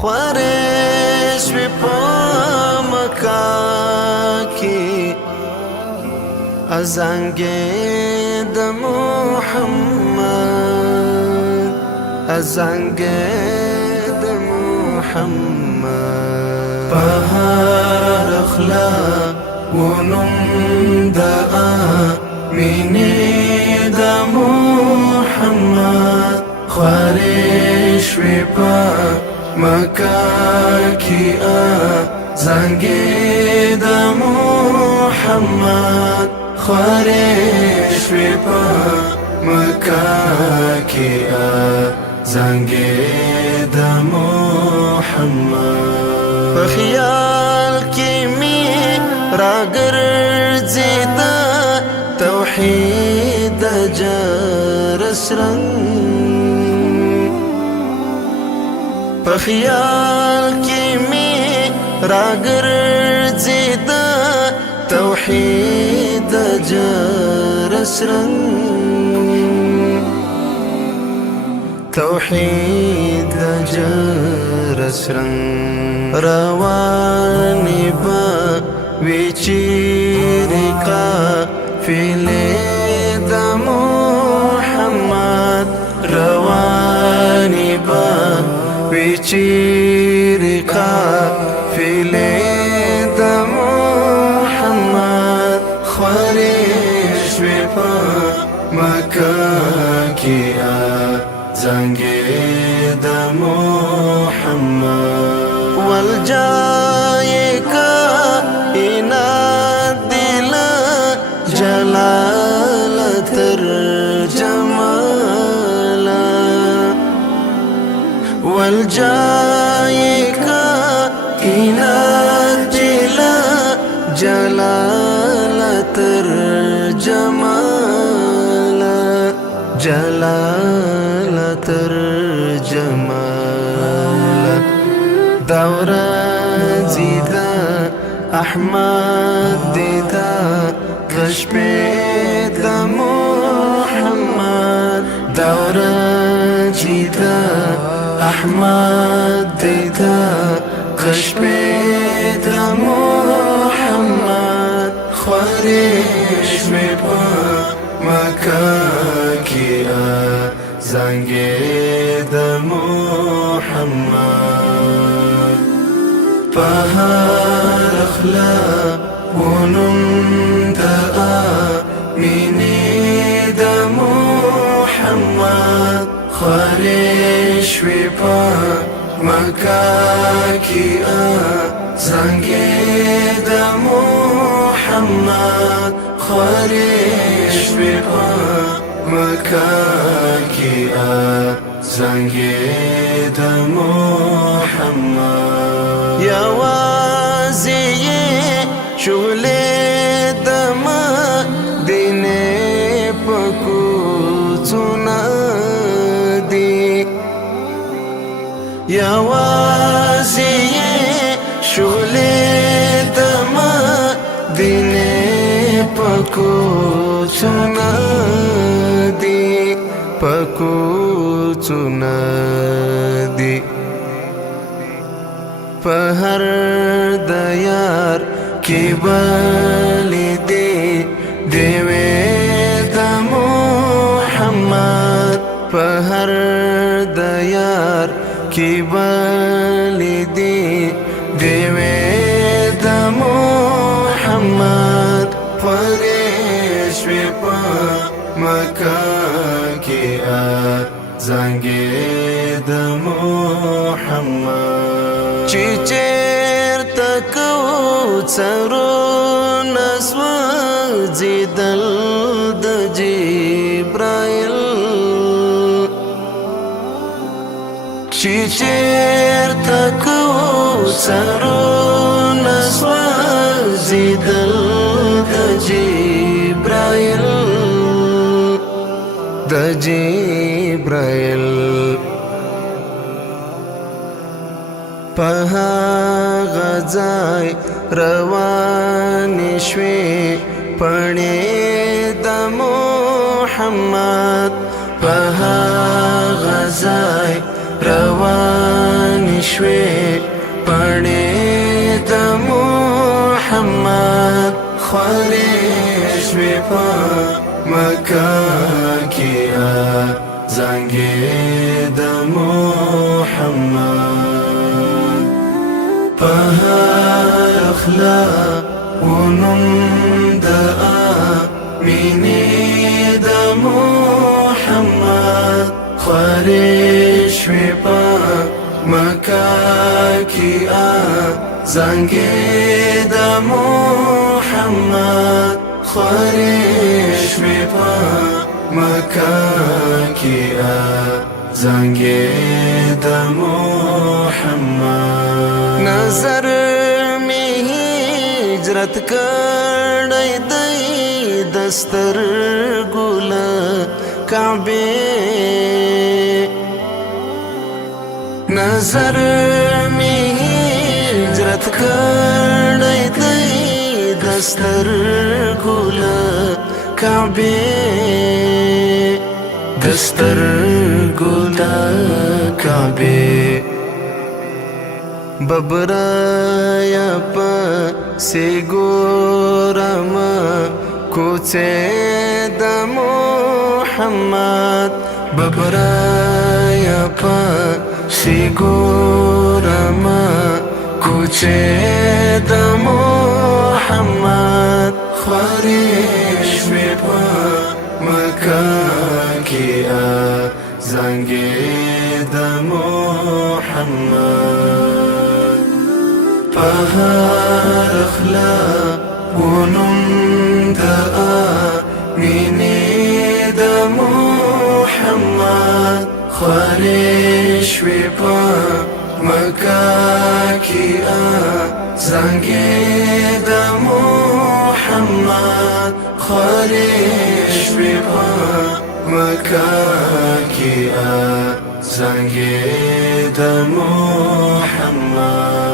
خوارش وی پا مکا کی ازانگ د محمد ازانگ د محمد بهار اخلا ونم دا مینه د محمد خوارش وی پا مکا کی ازانگ د محمد خوارش وی پا مکا کی ازانگ د محمد په خیال کی می راګرځي د توحید جرس رنگ په خیال کی می راګرځي د توحید جرس رنگ توحید جرس رنگ روانی با ویچیری قافله د محمد روانی با ویچیری قافله د محمد خوارش وی پا مکا کی ازانگ د محمد والجای کائنات دل جلال تر جمال والجای کائنات دل جلال تر جمال جلال تر جمال دورا زیدا احمد دیدا کشپید محمد دورا زیدا احمد دیدا کشپید محمد خوارش می پا مکا کی ازانگ د محمد بهار اخلا ونم دا مینه د محمد خوارش وی پا مکا کی ازانگ د محمد خوارش وی پا مکا کی ازانگ د محمد یوازی شغل د مدینه پکو چونا دی یوازی شغل د مدینه پکو چونا دی پکو چونا دی پهر د یار کی بلی دی دیوی د محمد پهر د یار کی بلی دی دیوی د محمد خوارش وی پا مکا کی ازانگ د محمد چی چیر تکو سرو نسو زیدل د جبرائیل چی چیر تکو سرو نسو زیدل د جبرائیل د جبرائیل په هغه ځای روانې شوې پڼې د محمد په هغه ځای روانې شوي پاڼې د محمد خورې شوي په مکه کې زنګې د محمد په هر اخلاق ونم د مینې د محمد خورې شوي په مکه کې زنګې د محمد خورې شوي په مکه کې زنګې د محمد نظر می هجرت کړی دی دستر ګل کعبه نظر می هجرت کړی دی دستر ګل کعبه دستر ګل کعبه ببرایا پا سی ګورم کوڅه د محمد ببرایا پا سی ګورم کوڅه د محمد خورې شوي په مکه کې زنګې د محمد په هر اخلاق ونم د مینې د محمد خورې شوي په مکه کې زنګې د محمد خورې شوي په مکه کې زنګې د محمد